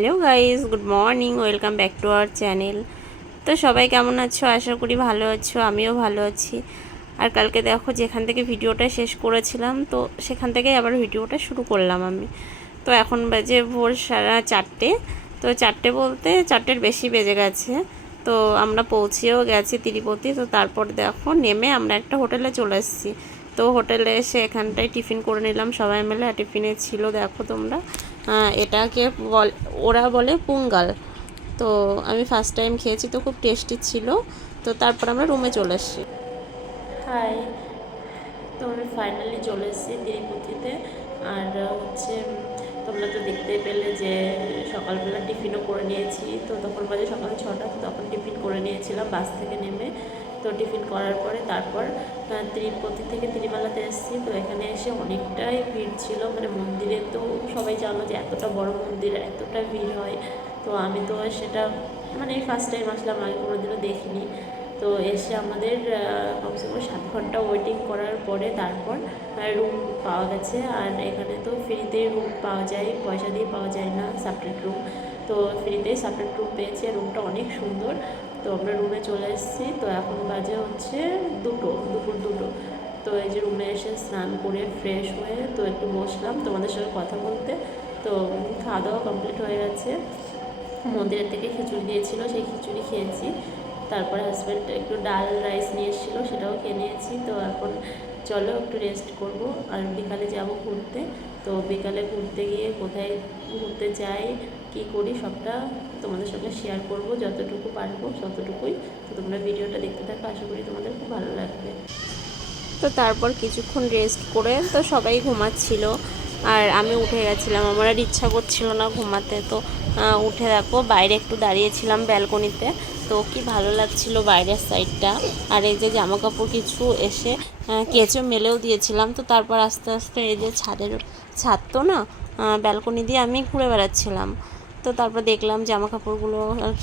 Hello guys, good morning, welcome back to our channel. তো সবাই কেমন আছো? আশা করি ভালো আছো, আমিও ভালো আছি। আর কালকে দেখো যেখান থেকে ভিডিওটা শেষ করেছিলাম, তো সেখান থেকেই আবার ভিডিওটা শুরু করলাম আমি। তো এখন বাজে ভোর 4:30। তো 4টে বলতে 4টের বেশি বেজে গেছে। তো আমরা পৌঁছেও গেছি তিরুপতি। তো তারপর দেখো নেমে আমরা একটা হোটেলে চলে এসেছি। তো হোটেলে এসে এখানটায় টিফিন করে নিলাম সবাই মিলে। আর টিফিনে ছিল দেখো তোমরা, এটাকে ওরা বলে পুঙ্গাল। তো আমি ফার্স্ট টাইম খেয়েছি, তো খুব টেস্টি ছিল। তো তারপর আমরা রুমে চলে এসেছি। হাই, তো আমি ফাইনালি চলে এসেছি তিরুপতিতে। আর তোমরা তো দেখতেই পেলে যে সকালবেলা টিফিনও করে নিয়েছি। তো তখন বাজে সকাল 6টা, তো তখন টিফিন করে নিয়েছিলাম বাস থেকে নেমে। তো টিফিন করার পরে তারপর তিরুপতি থেকে তিরুমালাতে এসেছি। তো এখানে এসে অনেকটাই ভিড় ছিল, মানে মন্দিরে তো সবাই জানো যে এতটা বড় মন্দির, এতটা ভিড় হয়। তো আমি তো সেটা মানে ফার্স্ট টাইম আসলাম, আগে কোনোদিনও দেখিনি। তো এসে আমাদের কমসে কম 7 ঘন্টা ওয়েটিং করার পরে তারপর রুম পাওয়া গেছে। আর এখানে তো ফ্রিতেই রুম পাওয়া যায়, পয়সা দিয়ে পাওয়া যায় না সেপারেট রুম। তো ফ্রিতেই সেপারেট রুম পেয়েছি, রুমটা অনেক সুন্দর। তো আমরা রুমে চলে এসেছি। তো এখন বাজে দুপুর 2। তো এই যে রুমে এসে স্নান করে ফ্রেশ হয়ে তো একটু বসলাম তোমাদের সঙ্গে কথা বলতে। তো খাওয়া দাওয়া কমপ্লিট হয়ে গেছে। মন্দিরের থেকে খিচুড়ি দিয়েছিল, সেই খিচুড়ি খেয়েছি। তারপরে হাজব্যান্ড একটু ডাল রাইস নিয়ে এসেছিলো, সেটাও খেয়ে নিয়েছি। তো এখন চলো একটু রেস্ট করব। আর বিকালে যাব ঘুরতে। তো বিকালে ঘুরতে গিয়ে কোথায় ঘুরতে যাই, কী করি, সবটা তোমাদের সঙ্গে শেয়ার করব যতটুকু পারবো ততটুকুই। তো তোমরা ভিডিওটা দেখতে থাকো, আশা করি তোমাদের খুব ভালো লাগবে। তো তারপর কিছুক্ষণ রেস্ট করে তো সবাই ঘুমাচ্ছিল, আর আমি উঠে গেছিলাম। আমার আর ইচ্ছা করছিল না ঘুমাতে। তো উঠে দেখো বাইরে একটু দাঁড়িয়েছিলাম ব্যালকনিতে। তো কি ভালো লাগছিল বাইরের সাইডটা। আর এই যে জামা কাপড় কিছু এসে কেচে মেলেও দিয়েছিলাম। তো তারপর আস্তে আস্তে এই যে ছাদ তো না, ব্যালকনি দিয়ে আমি ঘুরে বেড়াচ্ছিলাম। তো তারপর দেখলাম জামা কাপড়গুলো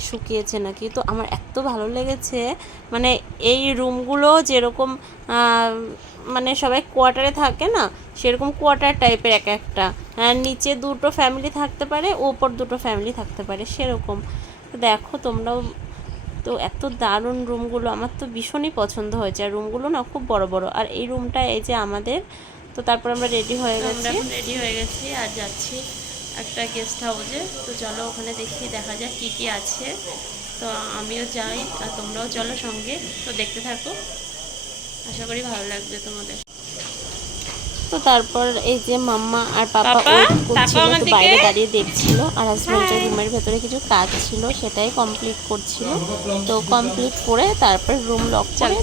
শুকিয়েছে নাকি। তো আমার এত ভালো লেগেছে, মানে এই রুমগুলো যেরকম মানে সবাই কোয়ার্টারে থাকে না, সেরকম কোয়ার্টার টাইপের এক একটা। নিচে 2টো ফ্যামিলি থাকতে পারে, ওপর 2টো ফ্যামিলি থাকতে পারে, সেরকম। দেখো তোমরাও। তো এত দারুণ রুমগুলো, আমার তো ভীষণই পছন্দ হয়েছে। আর রুমগুলো না খুব বড় বড়। আর এই রুমটা এই যে আমাদের। তো তারপর আমরা রেডি হয়ে গেছি আর যাচ্ছি একটা গেস্ট হাউসে। তো চলো ওখানে দেখা যাক কী কী আছে। তো আমিও যাই আর তোমরাও চলো সঙ্গে। তো দেখতে থাকো, আশা করি ভালো লাগবে তোমাদের। তো তারপর এই যে মাম্মা আর পাপা ওয়েট করছিল, তো বাইরে দাঁড়িয়ে দেখছিল। আর হাজব্যান্ডের রুমের ভেতরে কিছু কাজ ছিল, সেটাই কমপ্লিট করছিল। তো কমপ্লিট করে তারপর রুম লক করে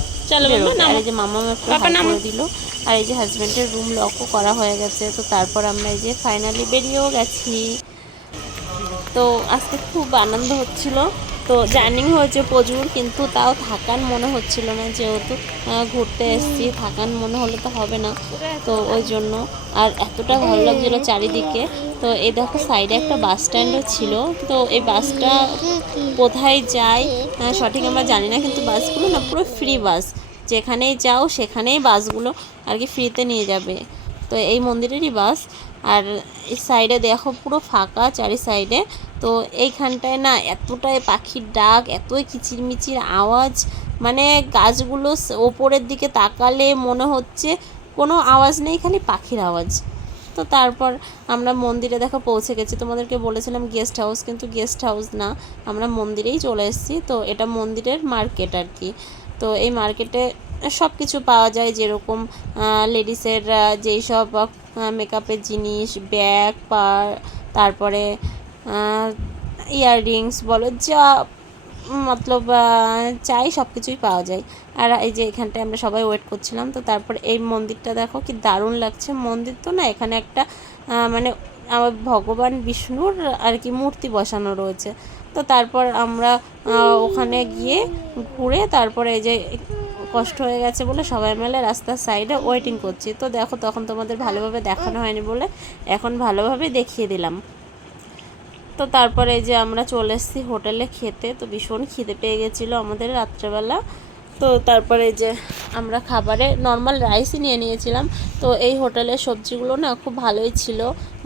বেরোবে। আর এই যে মাম্মা একটু হাই করে দিল। আর এই যে হাজব্যান্ডের রুম লকও করা হয়ে গেছে। তো তারপর আমরা এই যে ফাইনালি বেরিয়েও গেছি। তো আজকে খুব আনন্দ হচ্ছিল। তো জার্নিং হয়েছে প্রচুর, কিন্তু তাও থাকার মনে হচ্ছিল না, যেহেতু ঘুরতে এসেছি, থাকার মনে হলে তো হবে না। তো ওই জন্য। আর এতটা ভালো লাগছিলো চারিদিকে। তো এই দেখো সাইডে একটা বাস স্ট্যান্ডও ছিল। তো এই বাসটা কোথায় যায় সঠিক আমরা জানি না, কিন্তু বাসগুলো না পুরো ফ্রি বাস, যেখানেই যাও সেখানেই বাসগুলো আর কি ফ্রিতে নিয়ে যাবে। তো এই মন্দিরেরই বাস। আর এই সাইডে দেখো পুরো ফাঁকা চারি সাইডে। তো এইখানটায় না এতটাই পাখির ডাক, এতই কিচিরমিচির আওয়াজ, মানে গাছগুলো ওপরের দিকে তাকালে মনে হচ্ছে কোনো আওয়াজ নেই, খালি পাখির আওয়াজ। তো তারপর আমরা মন্দিরে পৌঁছে গেছি। তোমাদেরকে বলেছিলাম গেস্ট হাউস, কিন্তু গেস্ট হাউস না, আমরা মন্দিরেই চলে এসেছি। তো এটা মন্দিরের মার্কেট আর কি। তো এই মার্কেটে সব কিছু পাওয়া যায়, যেরকম লেডিসের যেই সব মেকআপের জিনিস, ব্যাগ, তারপরে ইয়াররিংস বলো, যা মতলব চাই সব কিছুই পাওয়া যায়। আর এই যে এখানটায় আমরা সবাই ওয়েট করছিলাম। তো তারপর এই মন্দিরটা দেখো কি দারুণ লাগছে। মন্দির তো না, এখানে একটা মানে ভগবান বিষ্ণুর আর কি মূর্তি বসানো রয়েছে। তো তারপর আমরা ওখানে গিয়ে ঘুরে তারপরে এই যে কষ্ট হয়ে গেছে বলে সবাই মিলে রাস্তার সাইডে ওয়েটিং করছি। তো দেখো তখন তোমাদের ভালোভাবে দেখানো হয়নি বলে এখন ভালোভাবে দেখিয়ে দিলাম। তো তারপরে এই যে আমরা চলে এসেছি হোটেলে খেতে। তো ভীষণ খিদে পেয়ে গেছিলো আমাদের রাত্রেবেলা। তো তারপরে যে আমরা খাবারে নর্মাল রাইসই নিয়ে নিয়েছিলাম। তো এই হোটেলের সবজিগুলো না খুব ভালোই ছিল,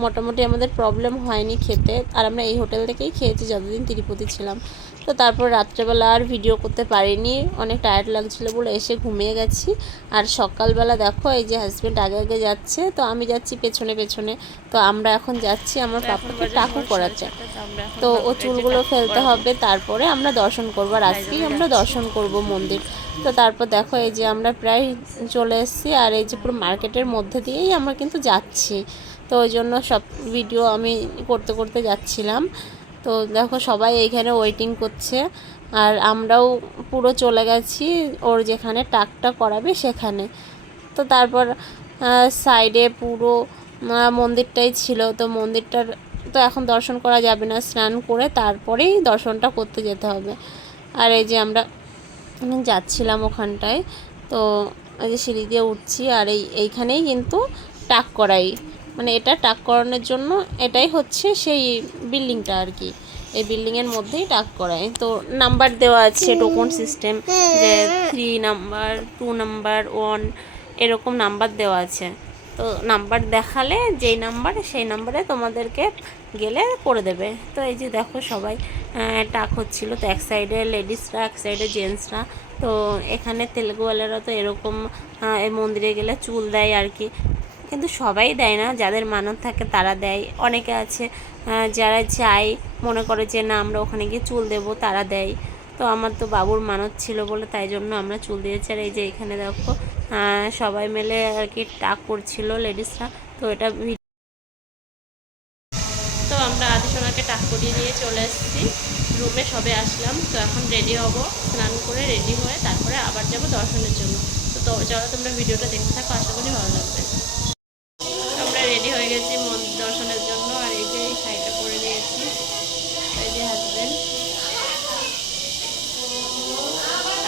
মোটামুটি আমাদের প্রবলেম হয়নি খেতে। আর আমরা এই হোটেল থেকেই খেয়েছি যতদিন তিরুপতি ছিলাম। তো তারপর রাত্রেবেলা আর ভিডিও করতে পারিনি, অনেক টায়ার্ড লাগছিলো বলে এসে ঘুমিয়ে গেছি। আর সকালবেলা দেখো এই যে হাজব্যান্ড আগে আগে যাচ্ছে, তো আমি যাচ্ছি পেছনে পেছনে। তো আমরা এখন যাচ্ছি আমার পাপাকে টাকু করাতে। তো ও চুলগুলো ফেলতে হবে, তারপরে আমরা দর্শন করবো। আর আজকেই আমরা দর্শন করব মন্দির। তো তারপর দেখো এই যে আমরা প্রায় চলে এসেছি, আর এই যে পুরো মার্কেটের মধ্যে দিয়েই আমরা কিন্তু যাচ্ছি। তো ওই জন্য সব ভিডিও আমি করতে করতে যাচ্ছিলাম। তো দেখো সবাই এইখানে ওয়েটিং করছে, আর আমরাও পুরো চলে গেছি ওর যেখানে টাকটা করাবে সেখানে। তো তারপর সাইডে পুরো মন্দিরটাই ছিল। তো মন্দিরটার তো এখন দর্শন করা যাবে না, স্নান করে তারপরেই দর্শনটা করতে যেতে হবে। আর এই যে আমরা যাচ্ছিলাম ওখানটায়, তো এই যে সিঁড়ি দিয়ে উঠছি, আর এইখানেই কিন্তু টাক করাই, মানে এটা টাক করানোর জন্য এটাই হচ্ছে সেই বিল্ডিংটা আর কি। এই বিল্ডিংয়ের মধ্যেই টাক করায়। তো নাম্বার দেওয়া আছে, টোকন সিস্টেম, যে 3 নাম্বার, 2 নাম্বার, 1 এরকম নাম্বার দেওয়া আছে। তো নাম্বার দেখালে যেই নাম্বারে সেই নাম্বারে তোমাদেরকে গেলে করে দেবে। তো এই যে দেখো সবাই টাক হচ্ছিলো। তো এক সাইডে লেডিসরা, এক সাইডে জেন্টসরা। তো এখানে তেলেগুওয়ালারা তো এরকম এই মন্দিরে গেলে চুল দেয় আর কি, কিন্তু সবাই দেয় না, যাদের মানত থাকে তারা দেয়। অনেকে আছে যারা চায়, মনে করে যে না আমরা ওখানে গিয়ে চুল দেবো, তারা দেয়। তো আমার তো বাবুর মানত ছিল বলে তাই জন্য আমরা চুল দিয়েছি। আর এই যে এখানে দেখো সবাই মিলে আর কি টাক করছিল লেডিসরা। তো এটা তো আমরা আদিসোনাকে টাক করিয়ে দিয়ে চলে এসেছি রুমে, সবে আসলাম। তো এখন রেডি হব, স্নান করে রেডি হয়ে তারপরে আবার যাব দর্শনের জন্য। তো চলো তোমরা ভিডিওটা দেখতে থাকো, আশা করি ভালো লাগবে। আমরা রেডি হয়ে গেছি মন্দির দর্শনের জন্য। আর এই যে শাড়িটা পরে নিয়েছি, এই যে হাজবেন্ড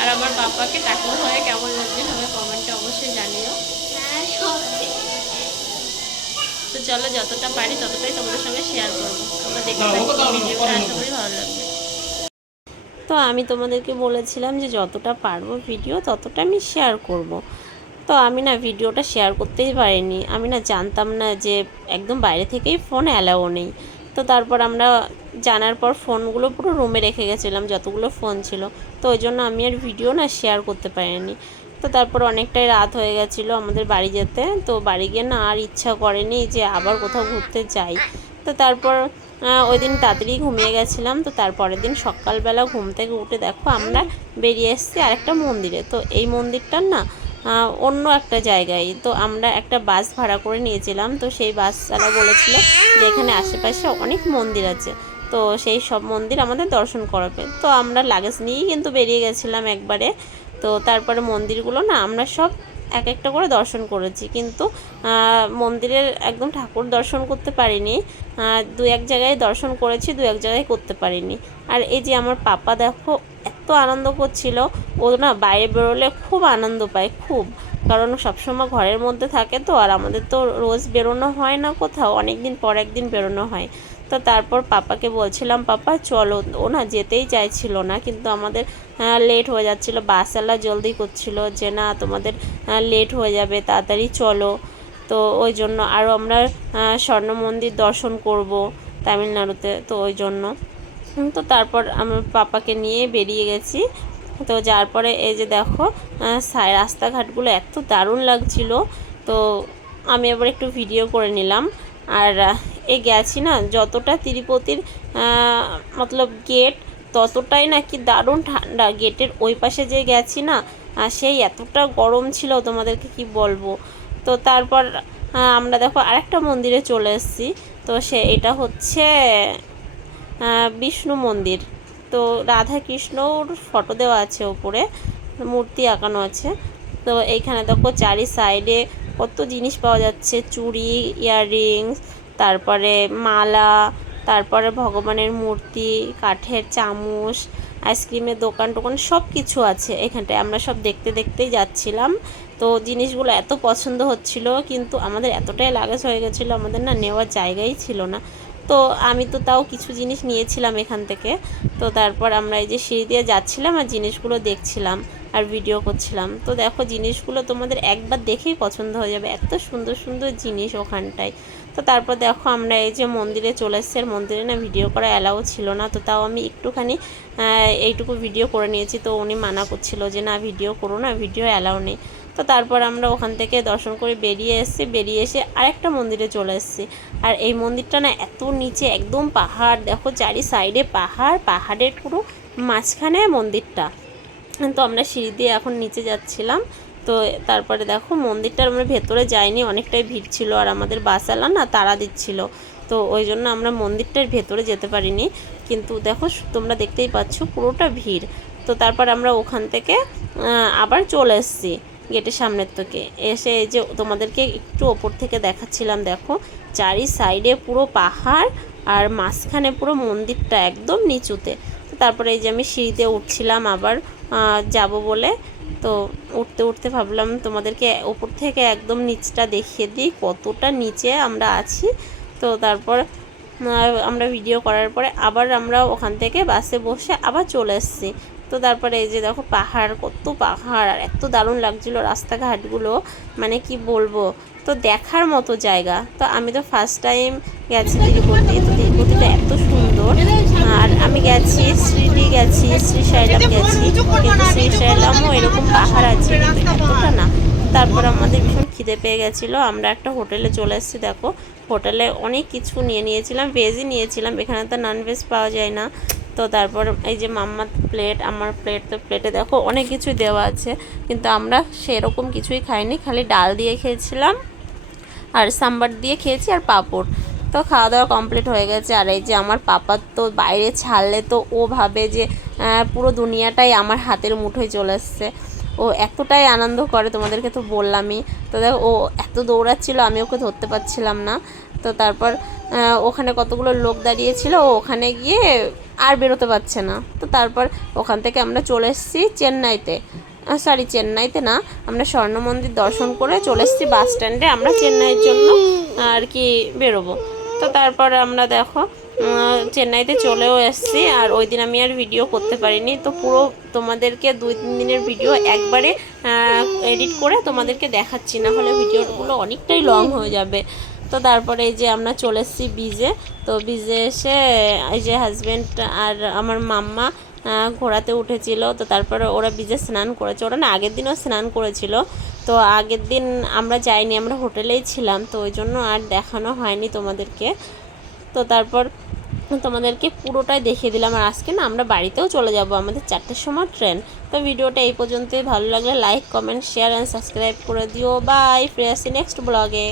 আর আমার বাবাকে টাকু হয়ে কেমন লাগছে সবাই কমেন্টে অবশ্যই জানিও। তো চলো যতটা পারি ততটাই তোমাদের সঙ্গে শেয়ার করবো, তোমরা দেখতে থাকো ভিডিওটা, আশা করি ভালো লাগবে। তো আমি তোমাদেরকে বলেছিলাম যে যতটা পারবো ভিডিও ততটা আমি শেয়ার করব। তো আমি না ভিডিওটা শেয়ার করতেই পারিনি, আমি না জানতাম না যে একদম বাইরে থেকেই ফোন অ্যালাও নেই। তো তারপর আমরা জানার পর ফোনগুলো পুরো রুমে রেখে গেছিলাম, যতগুলো ফোন ছিল। তো ওই জন্য আমি আর ভিডিও না শেয়ার করতে পারিনি। তো তারপর অনেকটাই রাত হয়ে গেছিলো আমাদের বাড়ি যেতে। তো বাড়ি গিয়ে না আর ইচ্ছা করেনি যে আবার কোথাও ঘুরতে যাই। তো তারপর ওই দিন তাড়াতাড়ি ঘুমিয়ে গেছিলাম। তো তারপরের দিন সকালবেলা ঘুম থেকে উঠে দেখো আমরা বেরিয়ে এসেছি আরেকটা মন্দিরে। তো এই মন্দিরটার না অন্য একটা জায়গায়। তো আমরা একটা বাস ভাড়া করে নিয়েছিলাম। তো সেই বাসওয়ালা বলেছিল যে এখানে আশেপাশে অনেক মন্দির আছে, তো সেই সব মন্দির আমাদের দর্শন করাবে। তো আমরা লাগেজ নিয়েই কিন্তু বেরিয়ে গেছিলাম একবারে। তো তারপরে মন্দিরগুলো না আমরা সব এক একটা করে দর্শন করেছি, কিন্তু মন্দিরের একদম ঠাকুর দর্শন করতে পারিনি। দু এক জায়গায় দর্শন করেছি, দু এক জায়গায় করতে পারিনি। আর এই যে আমার পাপা দেখো এত আনন্দ করছিল, ও না বাইরে বেরোলে খুব আনন্দ পায়, খুব। কারণ সবসময় ঘরের মধ্যে থাকে তো, আর আমাদের তো রোজ বেরোনো হয় না কোথাও, অনেক দিন পর একদিন বেরোনো হয়। তো তারপর পাপাকে বলছিলাম পাপা চলো, ও না যেতেই চাইছিল না, কিন্তু আমাদের লেট হয়ে যাচ্ছিলো, বাসওয়ালা জলদি করছিল যে না তোমাদের লেট হয়ে যাবে, তাড়াতাড়ি চলো। তো ওই জন্য আরও আমরা স্বর্ণ মন্দির দর্শন করব তামিলনাড়ুতে, তো ওই জন্য। তো তারপর আমার পাপাকে নিয়ে বেরিয়ে গেছি। তো যার পরে এই যে দেখো রাস্তাঘাটগুলো এত দারুণ লাগছিল। তো আমি আবার একটু ভিডিও করে নিলাম। আর এই গেছি না যতটা তিরুপতির মতলব গেট, ততটাই নাকি দারুণ ঠান্ডা। গেটের ওই পাশে যে গেছি না, সেই এতটা গরম ছিল তোমাদেরকে কি বলবো। তো তারপর আমরা দেখো আরেকটা মন্দিরে চলে এসেছি। তো এটা হচ্ছে বিষ্ণু মন্দির। তো রাধা কৃষ্ণর ফটো দেওয়া আছে, ওপরে মূর্তি আঁকানো আছে। তো এইখানে দেখো চারি সাইডে কত জিনিস পাওয়া যাচ্ছে, চুড়ি, ইয়াররিংস, তারপরে মালা, তারপরে ভগবানের মূর্তি, কাঠের চামচ, আইসক্রিমের দোকান টোকান সব কিছু আছে এখানটায়। আমরা সব দেখতে দেখতেই যাচ্ছিলাম। তো জিনিসগুলো এত পছন্দ হচ্ছিল, কিন্তু আমাদের এতটাই লাগেজ হয়ে গেছিলো, আমাদের না নেওয়ার জায়গাই ছিল না। তো আমি তো তাও কিছু জিনিস নিয়েছিলাম এখান থেকে। তো তারপর আমরা এই যে সিঁড়ি দিয়ে যাচ্ছিলাম আর জিনিসগুলো দেখছিলাম আর ভিডিও করছিলাম। তো দেখো জিনিসগুলো তোমাদের একবার দেখেই পছন্দ হয়ে যাবে, এত সুন্দর সুন্দর জিনিস ওখানটায়। তো তারপর দেখো আমরা এই যে মন্দিরে চলে এসেছি, আর মন্দিরে না ভিডিও করা অ্যালাউ ছিল না, তো তাও আমি একটুখানি এইটুকু ভিডিও করে নিয়েছি। তো উনি মানা করছিল যে না ভিডিও করো না, ভিডিও অ্যালাউ নেই। তো তারপর আমরা ওখান থেকে দর্শন করে বেরিয়ে এসেছি, বেরিয়ে এসে আরেকটা মন্দিরে চলে এসেছি। আর এই মন্দিরটা না এত নিচে, একদম পাহাড়, দেখো চারি সাইডে পাহাড়, পাহাড়ের পুরো মাঝখানে মন্দিরটা। তো আমরা সিঁড়ি দিয়ে এখন নিচে যাচ্ছিলাম। তো তারপরে দেখো মন্দিরটার আমরা ভেতরে যাইনি, অনেকটাই ভিড় ছিল আর আমাদের বাসওয়ালা না তাড়া দিচ্ছিল, তো ওই জন্য আমরা মন্দিরটার ভেতরে যেতে পারিনি। কিন্তু দেখো তোমরা দেখতেই পাচ্ছ পুরোটা ভিড়। তো তারপর আমরা ওখান থেকে আবার চলে এসেছি গেটের সামনের থেকে এসে, এই যে তোমাদেরকে একটু ওপর থেকে দেখাচ্ছিলাম, দেখো চারি সাইডে পুরো পাহাড় আর মাঝখানে পুরো মন্দিরটা একদম নিচুতে। তো তারপরে এই যে আমি সিঁড়িতে উঠছিলাম আবার যাব বলে। তো উঠতে উঠতে ভাবলাম তোমাদেরকে ওপর থেকে একদম নিচটা দেখিয়ে দিই কতটা নিচে আমরা আছি। তো তারপর আমরা ভিডিও করার পরে আবার আমরা ওখান থেকে বাসে বসে আবার চলে এসেছি। তো তারপরে এই যে দেখো পাহাড়, কত পাহাড়, আর এত দারুণ লাগছিলো রাস্তাঘাটগুলো, মানে কি বলবো। তো দেখার মতো জায়গা। তো আমি তো ফার্স্ট টাইম গেছি তিরুপতি, তো তিরুপতিটা এত সুন্দর। আর আমি গেছি শিরডি গেছি, শ্রীশৈলম গেছি, কিন্তু শ্রীশৈলমও এরকম পাহাড় আছে কিন্তু এতটা না। তারপর আমাদের ভীষণ খিদে পেয়ে গেছিলো, আমরা একটা হোটেলে চলে এসেছি। দেখো হোটেলে অনেক কিছু নিয়েছিলাম, ভেজই নিয়েছিলাম, এখানে তো ননভেজ পাওয়া যায় না। তো তারপর এই যে মাম্মার প্লেট, আমার প্লেট, তো প্লেটে দেখো অনেক কিছুই দেওয়া আছে, কিন্তু আমরা সেরকম কিছুই খাইনি, খালি ডাল দিয়ে খেয়েছিলাম আর সাম্বার দিয়ে খেয়েছি আর পাঁপড়। তো খাওয়া দাওয়া কমপ্লিট হয়ে গেছে। আর এই যে আমার পাপা তো বাইরে ছাড়লে তো ও ভাবে যে পুরো দুনিয়াটাই আমার হাতের মুঠোয় চলে এসছে, ও এতটাই আনন্দ করে, তোমাদেরকে তো বললামই। তো দেখো ও এত দৌড়াচ্ছিল, আমি ওকে ধরতে পারছিলাম না। তো তারপর ওখানে কতগুলো লোক দাঁড়িয়েছিল, ও ওখানে গিয়ে আর বেরোতে পারছে না। তো তারপর ওখান থেকে আমরা চলে এসেছি চেন্নাইতে, চেন্নাইতে না, আমরা স্বর্ণ মন্দির দর্শন করে চলে এসেছি বাস স্ট্যান্ডে, আমরা চেন্নাইয়ের জন্য আর কি বেরোবো। তো তারপর আমরা দেখো চেন্নাইতে চলেও এসেছি। আর ওই দিন আমি আর ভিডিও করতে পারিনি, তো পুরো তোমাদেরকে 2-3 দিনের ভিডিও একবারে এডিট করে তোমাদেরকে দেখাচ্ছি, না হলে ভিডিওগুলো অনেকটাই লং হয়ে যাবে। তো তারপরে এই যে আমরা চলে এসেছি বিচে। তো বিচে এসে এই যে হাজব্যান্ড আর আমার মাম্মা ঘোড়াতে উঠেছিল। তো তারপরে ওরা বিচে স্নান করেছে, ওরা না আগের দিনও স্নান করেছিল। তো আগের দিন আমরা যাইনি, আমরা হোটেলেই ছিলাম, তো ওই জন্য আর দেখানো হয়নি তোমাদেরকে। তো তারপর তোমাদেরকে পুরোটাই দেখিয়ে দিলাম। আর আজকে না আমরা বাড়িতেও চলে যাব, আমাদের 4টের সময় ট্রেন। তো ভিডিওটা এই পর্যন্তই, ভালো লাগলে like, comment, share and subscribe করে দিও। বাই, ফিরে আসছি নেক্সট ব্লগে।